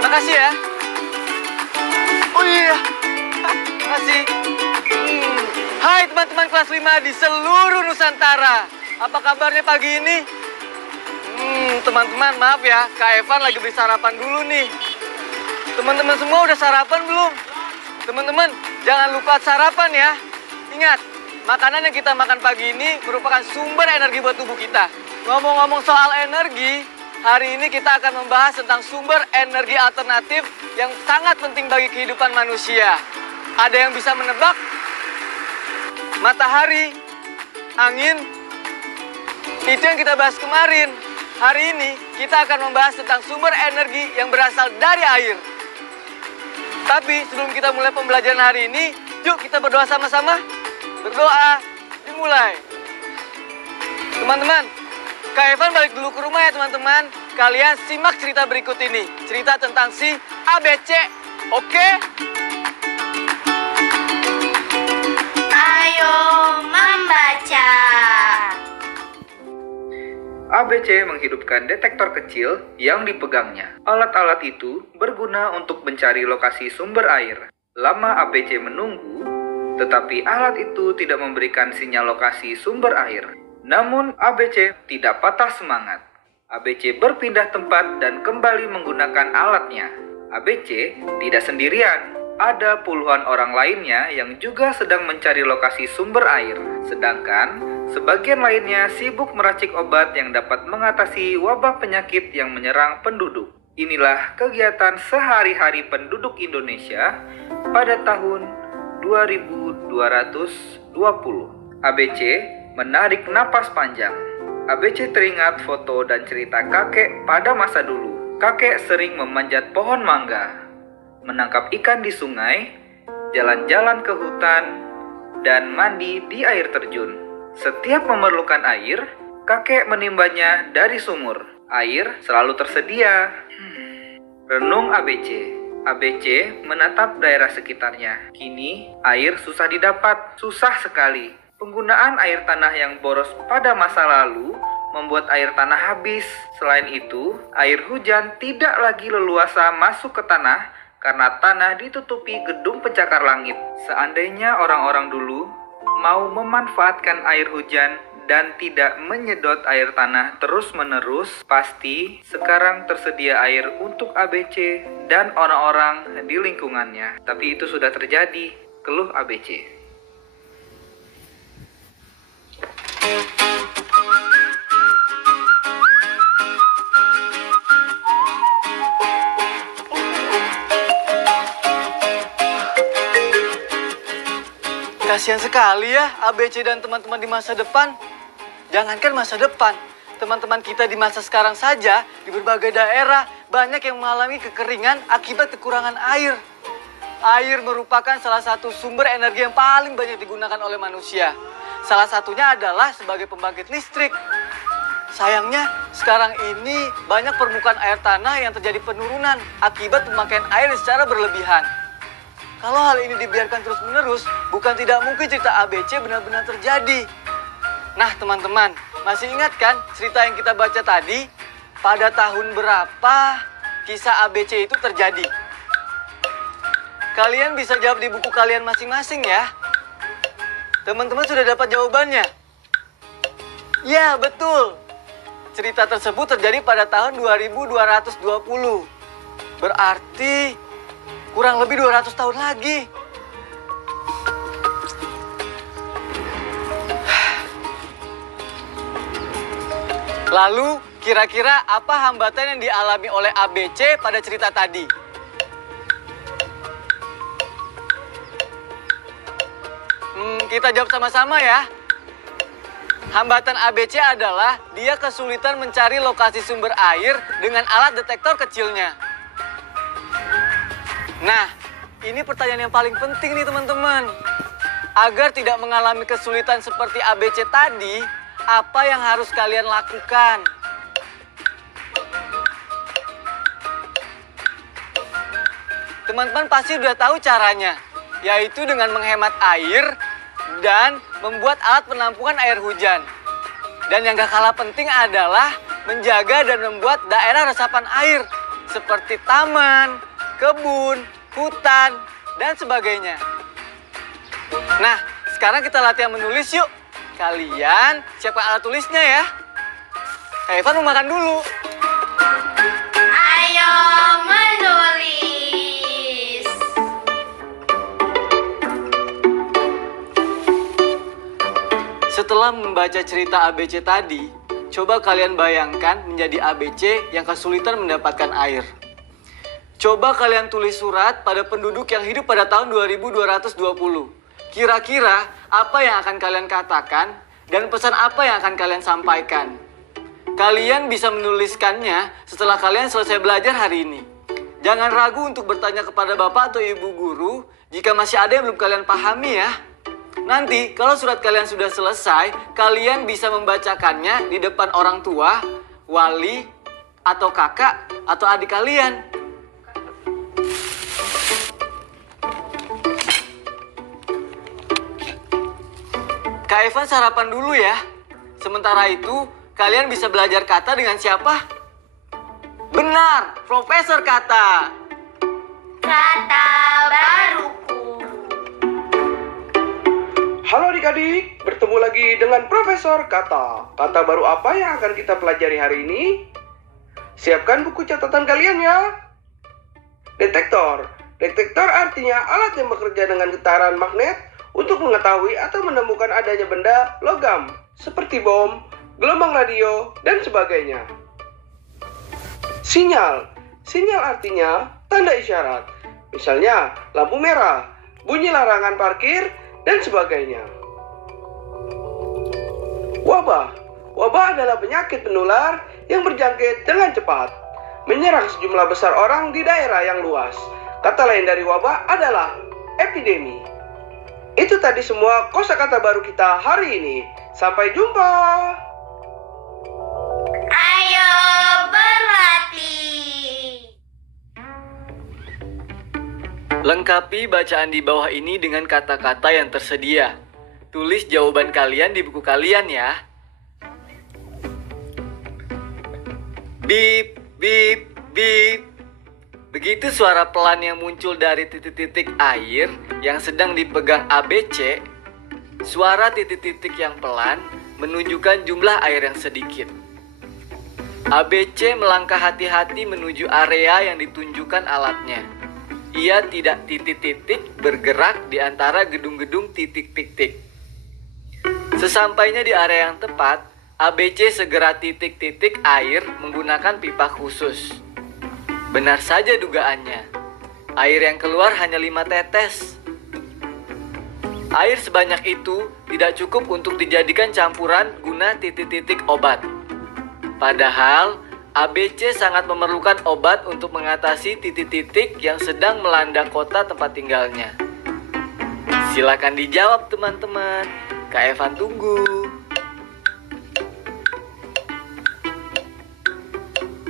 Makasih ya. Oh iya, makasih. Hai teman-teman kelas 5 di seluruh Nusantara. Apa kabarnya pagi ini? Teman-teman maaf ya, Kak Evan lagi beli sarapan dulu nih. Teman-teman semua udah sarapan belum? Teman-teman, jangan lupa sarapan ya. Ingat, makanan yang kita makan pagi ini merupakan sumber energi buat tubuh kita. Ngomong-ngomong soal energi, hari ini kita akan membahas tentang sumber energi alternatif yang sangat penting bagi kehidupan manusia. Ada yang bisa menebak? Matahari, angin, itu yang kita bahas kemarin. Hari ini kita akan membahas tentang sumber energi yang berasal dari air. Tapi sebelum kita mulai pembelajaran hari ini, yuk kita berdoa sama-sama. Berdoa, dimulai. Teman-teman, Kak Evan balik dulu ke rumah ya teman-teman. Kalian simak cerita berikut ini. Cerita tentang si ABC, oke? Ayo membaca. ABC menghidupkan detektor kecil yang dipegangnya. Alat-alat itu berguna untuk mencari lokasi sumber air. Lama ABC menunggu, tetapi alat itu tidak memberikan sinyal lokasi sumber air. Namun ABC tidak patah semangat. ABC berpindah tempat dan kembali menggunakan alatnya. ABC tidak sendirian. Ada puluhan orang lainnya yang juga sedang mencari lokasi sumber air. Sedangkan sebagian lainnya sibuk meracik obat yang dapat mengatasi wabah penyakit yang menyerang penduduk. Inilah kegiatan sehari-hari penduduk Indonesia pada tahun 2220. ABC menarik napas panjang. ABC teringat foto dan cerita kakek pada masa dulu. Kakek sering memanjat pohon mangga, menangkap ikan di sungai, jalan-jalan ke hutan, dan mandi di air terjun. Setiap memerlukan air, kakek menimbanya dari sumur. Air selalu tersedia. Renung ABC. ABC menatap daerah sekitarnya. Kini, air susah didapat, susah sekali. Penggunaan air tanah yang boros pada masa lalu membuat air tanah habis. Selain itu, air hujan tidak lagi leluasa masuk ke tanah karena tanah ditutupi gedung pencakar langit. Seandainya orang-orang dulu mau memanfaatkan air hujan dan tidak menyedot air tanah terus-menerus, pasti sekarang tersedia air untuk ABC dan orang-orang di lingkungannya. Tapi itu sudah terjadi, keluh ABC. Kasihan sekali ya ABC dan teman-teman di masa depan. Jangankan masa depan, teman-teman kita di masa sekarang saja di berbagai daerah banyak yang mengalami kekeringan akibat kekurangan air. Air merupakan salah satu sumber energi yang paling banyak digunakan oleh manusia. Salah satunya adalah sebagai pembangkit listrik. Sayangnya sekarang ini banyak permukaan air tanah yang terjadi penurunan akibat pemakaian air secara berlebihan. Kalau hal ini dibiarkan terus-menerus, bukan tidak mungkin cerita ABC benar-benar terjadi. Nah teman-teman, masih ingat kan cerita yang kita baca tadi? Pada tahun berapa kisah ABC itu terjadi? Kalian bisa jawab di buku kalian masing-masing ya. Teman-teman sudah dapat jawabannya? Ya, betul. Cerita tersebut terjadi pada tahun 2220. Berarti kurang lebih 200 tahun lagi. Lalu Kira-kira apa hambatan yang dialami oleh ABC pada cerita tadi? Kita jawab sama-sama ya. Hambatan ABC adalah dia kesulitan mencari lokasi sumber air dengan alat detektor kecilnya. Nah, ini pertanyaan yang paling penting nih teman-teman. Agar tidak mengalami kesulitan seperti ABC tadi, apa yang harus kalian lakukan? Teman-teman pasti udah tahu caranya, yaitu dengan menghemat air dan membuat alat penampungan air hujan. Dan yang gak kalah penting adalah menjaga dan membuat daerah resapan air seperti taman, kebun, hutan, dan sebagainya. Nah, sekarang kita latihan menulis yuk. Kalian siapkan alat tulisnya ya. Kak Evan mau makan dulu. Ayo menulis. Setelah membaca cerita ABC tadi, coba kalian bayangkan menjadi ABC yang kesulitan mendapatkan air. Coba kalian tulis surat pada penduduk yang hidup pada tahun 2220. Kira-kira apa yang akan kalian katakan dan pesan apa yang akan kalian sampaikan? Kalian bisa menuliskannya setelah kalian selesai belajar hari ini. Jangan ragu untuk bertanya kepada bapak atau ibu guru jika masih ada yang belum kalian pahami ya. Nanti kalau surat kalian sudah selesai, kalian bisa membacakannya di depan orang tua, wali, atau kakak, atau adik kalian. Kak Evan sarapan dulu ya. Sementara itu, kalian bisa belajar kata dengan siapa? Benar, Profesor Kata. Kata baruku. Halo adik-adik, bertemu lagi dengan Profesor Kata. Kata baru apa yang akan kita pelajari hari ini? Siapkan buku catatan kalian ya. Detektor. Detektor artinya alat yang bekerja dengan getaran magnet untuk mengetahui atau menemukan adanya benda logam seperti bom, gelombang radio, dan sebagainya. Sinyal. Sinyal artinya tanda isyarat. Misalnya lampu merah, bunyi larangan parkir, dan sebagainya. Wabah. Wabah adalah penyakit menular yang berjangkit dengan cepat, menyerang sejumlah besar orang di daerah yang luas. Kata lain dari wabah adalah epidemi. Itu tadi semua kosakata baru kita hari ini. Sampai jumpa. Ayo berlatih. Lengkapi bacaan di bawah ini dengan kata-kata yang tersedia. Tulis jawaban kalian di buku kalian ya. Bip, bip, bip. Begitu suara pelan yang muncul dari titik-titik air yang sedang dipegang ABC, suara titik-titik yang pelan menunjukkan jumlah air yang sedikit. ABC melangkah hati-hati menuju area yang ditunjukkan alatnya. Ia tidak titik-titik bergerak di antara gedung-gedung titik-titik. Sesampainya di area yang tepat, ABC segera titik-titik air menggunakan pipa khusus. Benar saja dugaannya. Air yang keluar hanya 5 tetes. Air sebanyak itu tidak cukup untuk dijadikan campuran guna titik-titik obat. Padahal, ABC sangat memerlukan obat untuk mengatasi titik-titik yang sedang melanda kota tempat tinggalnya. Silakan dijawab teman-teman. Kak Evan tunggu.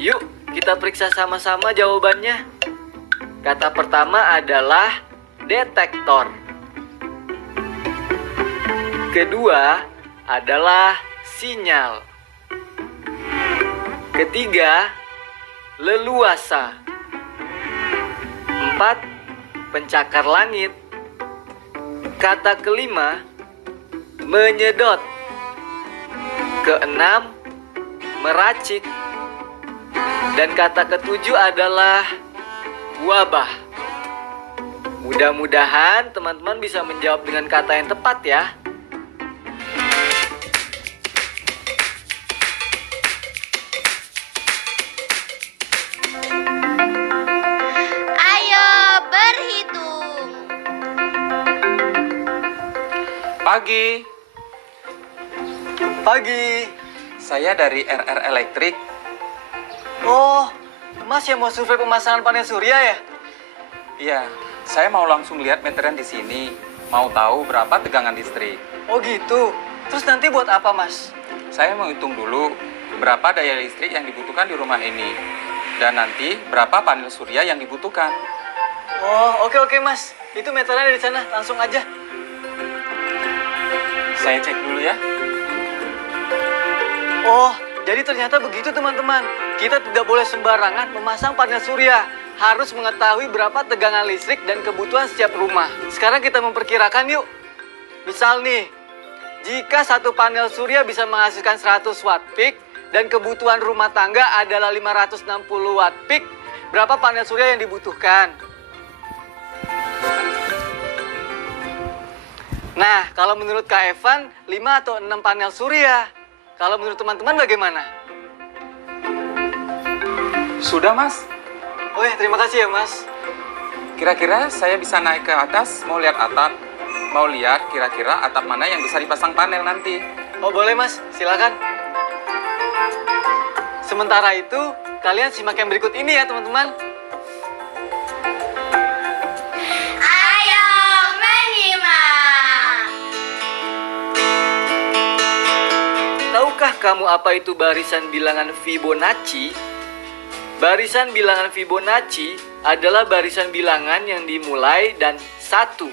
Yuk, kita periksa sama-sama jawabannya. Kata pertama adalah detektor. Kedua adalah sinyal. Ketiga, leluasa. 4, pencakar langit. Kata kelima, menyedot. Keenam, meracik. Dan kata ketujuh adalah wabah. Mudah-mudahan teman-teman bisa menjawab dengan kata yang tepat ya. Pagi, Pagi. saya dari RR Elektrik. Oh, Mas yang mau survei pemasangan panel surya ya? Iya, saya mau langsung lihat meteran di sini. Mau tahu berapa tegangan listrik. Oh gitu. Terus nanti buat apa, Mas? Saya mau hitung dulu berapa daya listrik yang dibutuhkan di rumah ini. Dan nanti berapa panel surya yang dibutuhkan. Oh, oke Mas. Itu meterannya di sana, langsung aja. Saya cek dulu ya. Oh, jadi ternyata begitu teman-teman. Kita tidak boleh sembarangan memasang panel surya. Harus mengetahui berapa tegangan listrik dan kebutuhan setiap rumah. Sekarang kita memperkirakan yuk. Misal nih, jika satu panel surya bisa menghasilkan 100 watt peak dan kebutuhan rumah tangga adalah 560 watt peak, berapa panel surya yang dibutuhkan? Nah, kalau menurut Kak Evan, 5 atau 6 panel surya. Kalau menurut teman-teman bagaimana? Sudah, Mas. Oh ya, terima kasih ya, Mas. Kira-kira saya bisa naik ke atas, mau lihat atap. Mau lihat kira-kira atap mana yang bisa dipasang panel nanti. Oh, boleh, Mas. Silakan. Sementara itu, kalian simak yang berikut ini ya, teman-teman. Ayo menyimak. Tahukah kamu apa itu barisan bilangan Fibonacci? Barisan bilangan Fibonacci adalah barisan bilangan yang dimulai dan 1.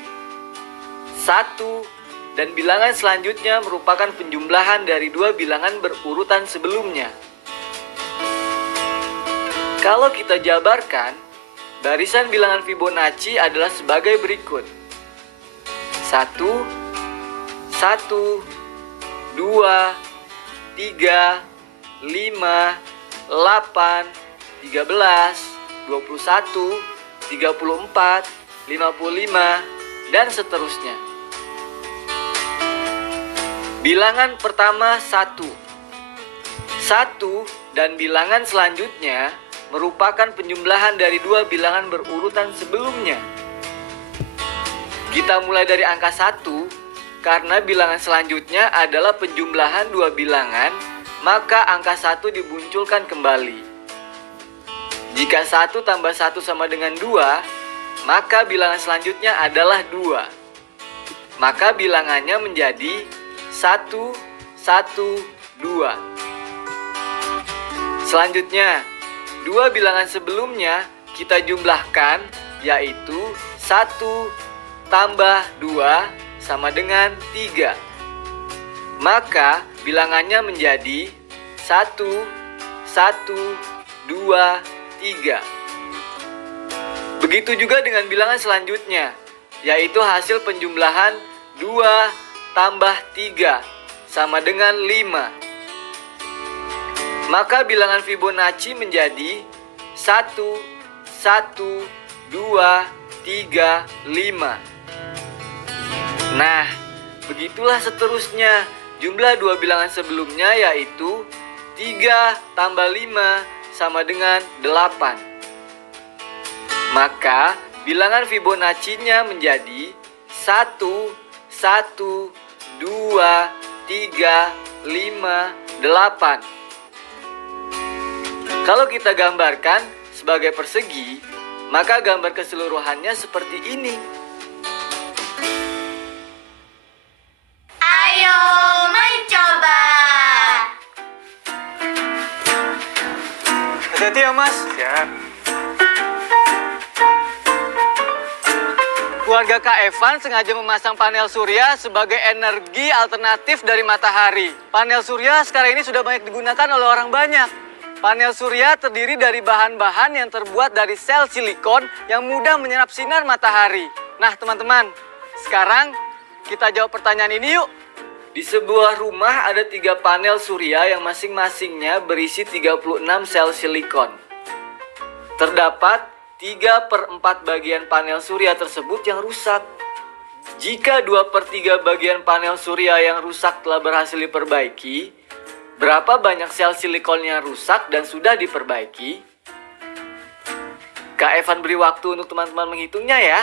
1 dan bilangan selanjutnya merupakan penjumlahan dari dua bilangan berurutan sebelumnya. Kalau kita jabarkan, barisan bilangan Fibonacci adalah sebagai berikut. 1, 1, 2, 3, 5, 8, 13, 21, 34, 55, dan seterusnya. Bilangan pertama 1. 1 dan bilangan selanjutnya merupakan penjumlahan dari dua bilangan berurutan sebelumnya. Kita mulai dari angka 1, karena bilangan selanjutnya adalah penjumlahan dua bilangan, maka angka 1 dimunculkan kembali. Jika 1 tambah 1 sama dengan 2, maka bilangan selanjutnya adalah 2. Maka bilangannya menjadi 1, 1, 2. Selanjutnya, dua bilangan sebelumnya kita jumlahkan, yaitu 1 tambah 2 sama dengan 3. Maka bilangannya menjadi 1, 1, 2, 3. Begitu juga dengan bilangan selanjutnya, yaitu hasil penjumlahan 2 tambah 3 sama dengan 5. Maka bilangan Fibonacci menjadi 1, 1, 2, 3, 5. Nah, begitulah seterusnya. Jumlah dua bilangan sebelumnya yaitu 3 tambah 5 sama dengan 8. Maka bilangan Fibonacci-nya menjadi 1, 1, 2, 3, 5, 8. Kalau kita gambarkan sebagai persegi, maka gambar keseluruhannya seperti ini. Ayo mencoba. Hati-hati ya, Mas. Siap. Keluarga Kak Evan sengaja memasang panel surya sebagai energi alternatif dari matahari. Panel surya sekarang ini sudah banyak digunakan oleh orang banyak. Panel surya terdiri dari bahan-bahan yang terbuat dari sel silikon yang mudah menyerap sinar matahari. Nah, teman-teman, sekarang kita jawab pertanyaan ini yuk. Di sebuah rumah ada 3 panel surya yang masing-masingnya berisi 36 sel silikon. Terdapat 3/4 bagian panel surya tersebut yang rusak. Jika 2/3 bagian panel surya yang rusak telah berhasil diperbaiki, berapa banyak sel silikon yang rusak dan sudah diperbaiki? Kak Evan beri waktu untuk teman-teman menghitungnya ya.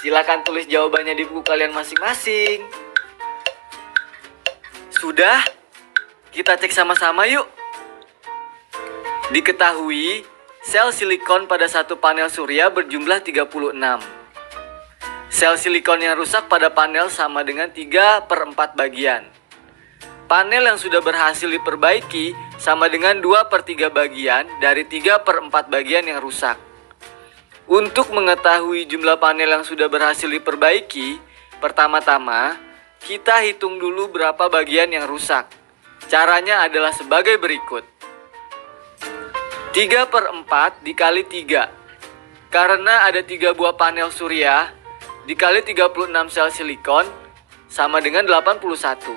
Silakan tulis jawabannya di buku kalian masing-masing. Sudah? Kita cek sama-sama yuk. Diketahui, sel silikon pada satu panel surya berjumlah 36. Sel silikon yang rusak pada panel sama dengan 3/4 bagian. Panel yang sudah berhasil diperbaiki sama dengan 2/3 bagian dari 3/4 bagian yang rusak. Untuk mengetahui jumlah panel yang sudah berhasil diperbaiki, pertama-tama kita hitung dulu berapa bagian yang rusak. Caranya adalah sebagai berikut. 3/4 dikali 3. Karena ada 3 buah panel surya, dikali 36 sel silikon, sama dengan 81.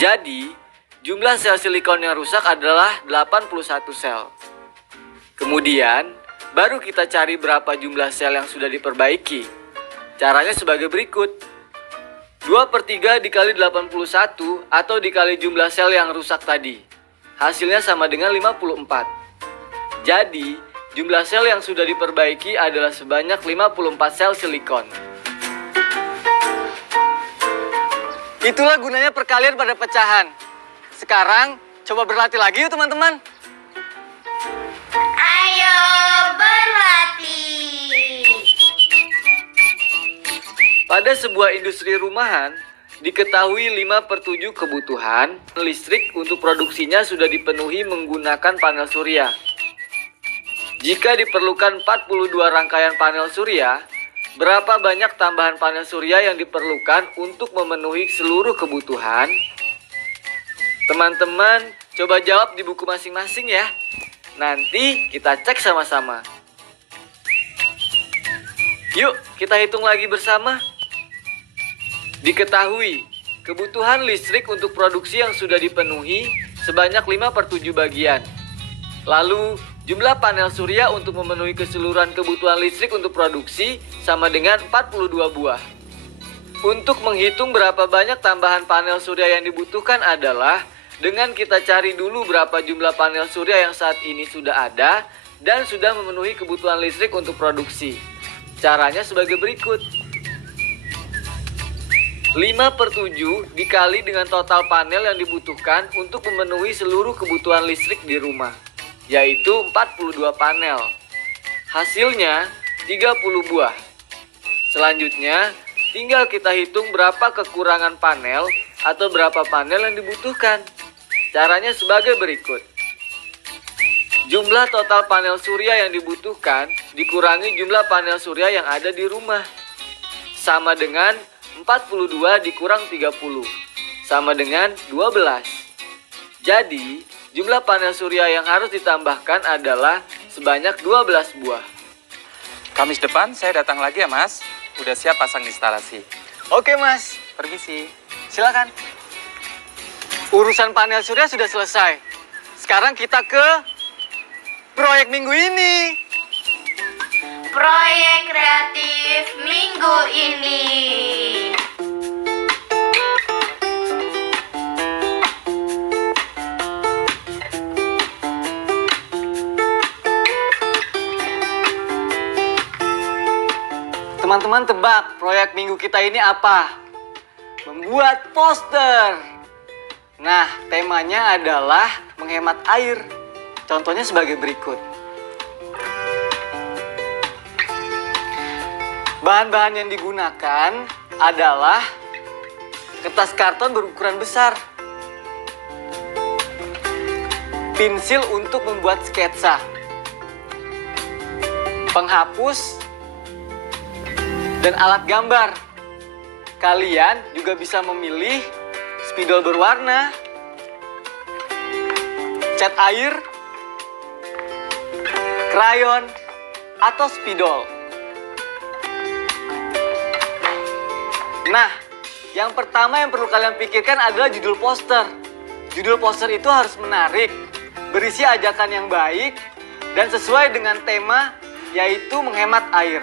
Jadi, jumlah sel silikon yang rusak adalah 81 sel. Kemudian, baru kita cari berapa jumlah sel yang sudah diperbaiki. Caranya sebagai berikut. 2/3 dikali 81 atau dikali jumlah sel yang rusak tadi. Hasilnya sama dengan 54. Jadi, jumlah sel yang sudah diperbaiki adalah sebanyak 54 sel silikon. Itulah gunanya perkalian pada pecahan. Sekarang, coba berlatih lagi yuk teman-teman. Ayo berlatih. Pada sebuah industri rumahan, diketahui 5/7 kebutuhan listrik untuk produksinya sudah dipenuhi menggunakan panel surya. Jika diperlukan 42 rangkaian panel surya, berapa banyak tambahan panel surya yang diperlukan untuk memenuhi seluruh kebutuhan? Teman-teman, coba jawab di buku masing-masing ya. Nanti kita cek sama-sama. Yuk, kita hitung lagi bersama. Diketahui, kebutuhan listrik untuk produksi yang sudah dipenuhi sebanyak 5/7 bagian. Lalu, jumlah panel surya untuk memenuhi keseluruhan kebutuhan listrik untuk produksi sama dengan 42 buah. Untuk menghitung berapa banyak tambahan panel surya yang dibutuhkan adalah dengan kita cari dulu berapa jumlah panel surya yang saat ini sudah ada dan sudah memenuhi kebutuhan listrik untuk produksi. Caranya sebagai berikut. 5/7 dikali dengan total panel yang dibutuhkan untuk memenuhi seluruh kebutuhan listrik di rumah, yaitu 42 panel. Hasilnya 30 buah. Selanjutnya, tinggal kita hitung berapa kekurangan panel atau berapa panel yang dibutuhkan. Caranya sebagai berikut. Jumlah total panel surya yang dibutuhkan dikurangi jumlah panel surya yang ada di rumah. Sama dengan 42 dikurang 30, sama dengan 12. Jadi, jumlah panel surya yang harus ditambahkan adalah sebanyak 12 buah. Kamis depan saya datang lagi ya, Mas. Udah siap pasang instalasi. Oke, Mas. Permisi. Silakan. Urusan panel surya sudah selesai. Sekarang kita ke proyek minggu ini. Proyek kreatif minggu ini. Teman-teman tebak proyek minggu kita ini apa? Membuat poster. Nah, temanya adalah menghemat air. Contohnya sebagai berikut. Bahan-bahan yang digunakan adalah kertas karton berukuran besar, pensil untuk membuat sketsa, penghapus, dan alat gambar. Kalian juga bisa memilih spidol berwarna, cat air, krayon, atau spidol. Nah, yang pertama yang perlu kalian pikirkan adalah judul poster. Judul poster itu harus menarik, berisi ajakan yang baik, dan sesuai dengan tema, yaitu menghemat air.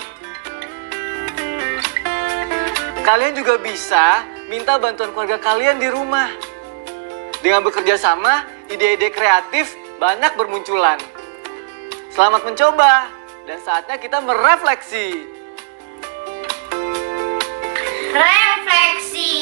Kalian juga bisa minta bantuan keluarga kalian di rumah. Dengan bekerja sama, ide-ide kreatif banyak bermunculan. Selamat mencoba, dan saatnya kita merefleksi. Refleksi.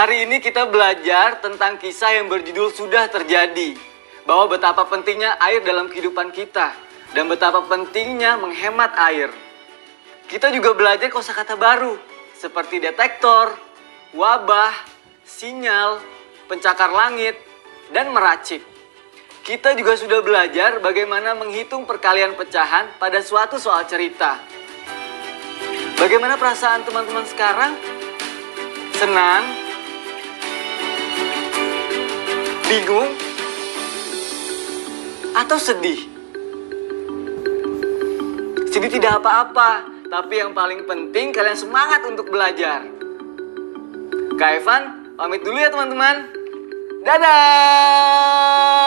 Hari ini kita belajar tentang kisah yang berjudul Sudah Terjadi. Bahwa betapa pentingnya air dalam kehidupan kita. Dan betapa pentingnya menghemat air. Kita juga belajar kosakata baru. Seperti detektor, wabah, sinyal, pencakar langit, dan meracik. Kita juga sudah belajar bagaimana menghitung perkalian pecahan pada suatu soal cerita. Bagaimana perasaan teman-teman sekarang? Senang? Bingung? Atau sedih? Sedih tidak apa-apa, tapi yang paling penting kalian semangat untuk belajar. Kak Evan, pamit dulu ya teman-teman. Dadah!